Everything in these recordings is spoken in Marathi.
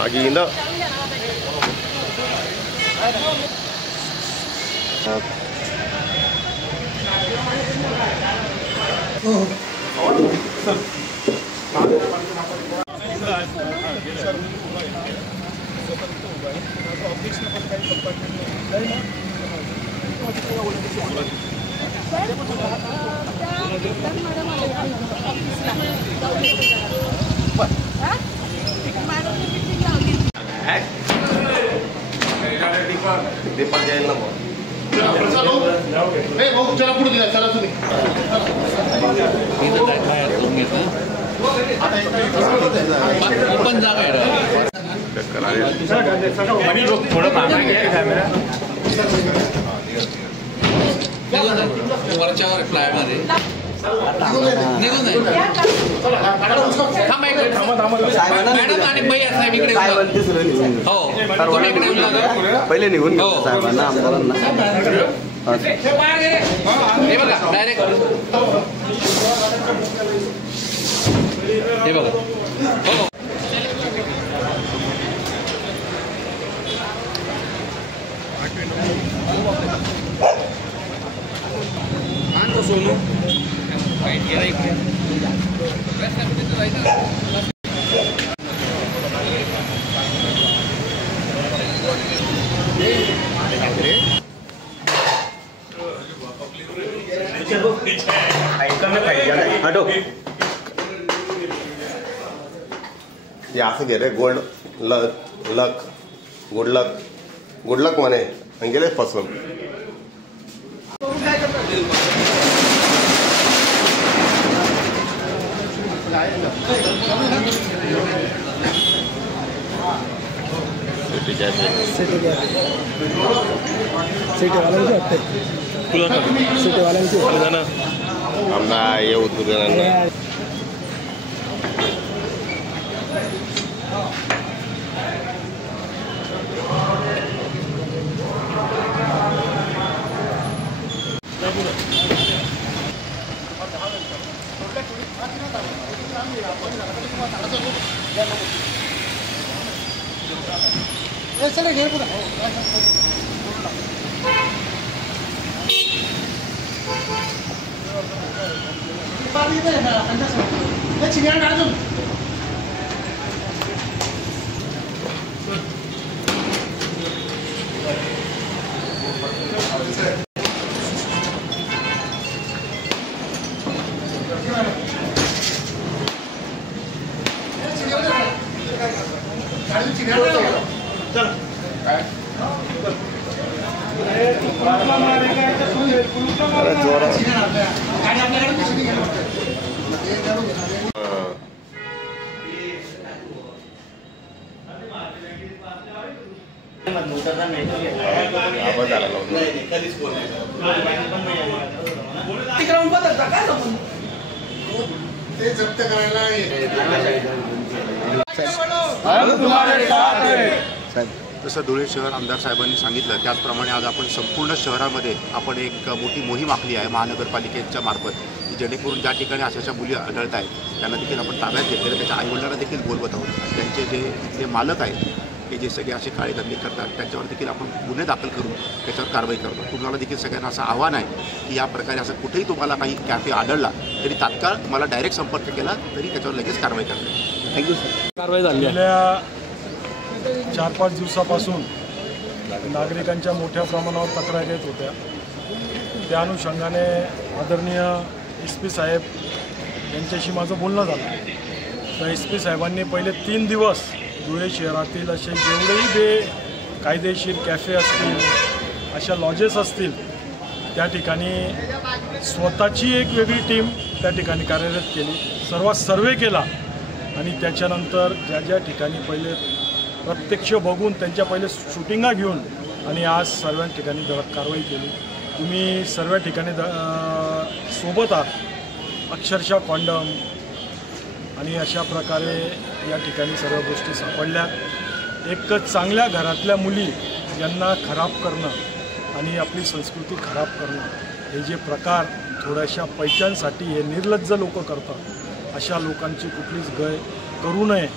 Agenda. Depan jalan lah, Bang. Mau cara pun tidak cara sini. Itu dah kaya rumit tu. Open जागा है. मनी लोग थोड़ा मांगा क्या कैमरा? वरचा रिप्लाई मध्ये. निघून नाही. थांबा इकडे. मॅडम आणि बाई साहेब इकडे हो तुम्ही इकडे येऊन लागा पहिले निघून गेलो साहेबांना आमदारांना हे बघा डायरेक्ट हे बघा हो आणतो सोनू हटो ये असं घे रे गोल्ड लक गुड लक म्हणे गेले फसून सिटी वाल्यांची आमना ये उद्योगांना जसं धुळे शहर आमदार साहेबांनी सांगितलं त्याचप्रमाणे आज आपण संपूर्ण शहरामध्ये आपण एक मोठी मोहीम आखली आहे महानगरपालिकेच्या मार्फत, जेणेकरून ज्या ठिकाणी अशा मुली आढळत आहेत त्यांना देखील आपण ताब्यात घेतलेलं, त्याच्या आईवडिलांना देखील बोलवत आहोत. त्यांचे जे मालक आहेत हे जे सगळे असे काळे धंदे करतात त्याच्यावर देखील आपण गुन्हे दाखल करून त्याच्यावर कारवाई करतो. तुम्हाला देखील सगळ्यांना असं आव्हान आहे की या प्रकारे असं कुठेही तुम्हाला काही कॅफे आढळला तरी तात्काळ मला डायरेक्ट संपर्क केला तरी त्याच्यावर लगेच कारवाई करते. Thank you sir. कारवाई झाली. गेल्या 4-5 दिवसापासून नागरिकांच्या मोठ्या प्रमाणावर तक्रारी येत होत्या. त्या अनुषंगाने आदरणीय SP साहेब यांच्याशी माझं बोलणं झालं. तर SP साहेबांनी पहिले 3 दिवस धुळे शहरातील असे जेवढेही बेकायदेशीर कॅफे असतील, अशा लॉजेस असतील, त्या ठिकाणी स्वतःची एक वेगळी टीम त्या ठिकाणी कार्यरत केली. सर्वे केला आणि त्याच्यानंतर ज्या ठिकाणी पहिले प्रत्यक्ष बघून त्यांच्या पहिले शूटिंगा घेऊन आणि आज सर्व ठिकाणी कारवाई केली. तुम्ही सर्व ठिकाणी सोबत आहात. अक्षरशः कॉन्डम आणि अशा प्रकारे या ठिकाणी सर्व गोष्टी सापडल्या. एक चांगल्या घरातल्या मुली यांना खराब करणं आणि आपली संस्कृती खराब करणं हे जे प्रकार थोड्याशा पैशांसाठी हे निर्लज्ज लोक करतात, अशा लोकांची कुठलीच गय करू नये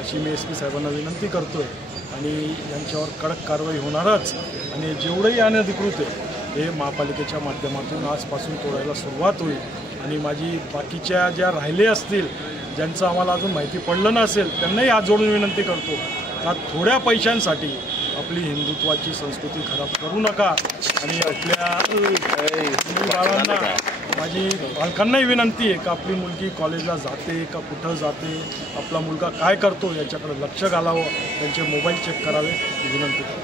अशी मी SP साहेबांना विनंती करतो आहे आणि यांच्यावर कडक कारवाई होणारच. आणि जेवढंही अनधिकृत आहे हे महापालिकेच्या माध्यमातून आजपासून तोडायला सुरुवात होईल. आणि माझी बाकीच्या ज्या राहिले असतील, ज्यांचं आम्हाला अजून माहिती पडलं नसेल, त्यांनाही हात जोडून विनंती करतो का थोड्या पैशांसाठी आपली हिंदुत्वाची संस्कृती खराब करू नका. आणि आपल्या मुलीबाळांना, माझी पालकांनाही विनंती आहे का आपली मुलगी कॉलेजला जाते का कुठं जाते, आपला मुलगा काय करतो याच्याकडे लक्ष घालावं, त्यांचे मोबाईल चेक करावे ही विनंती करतो.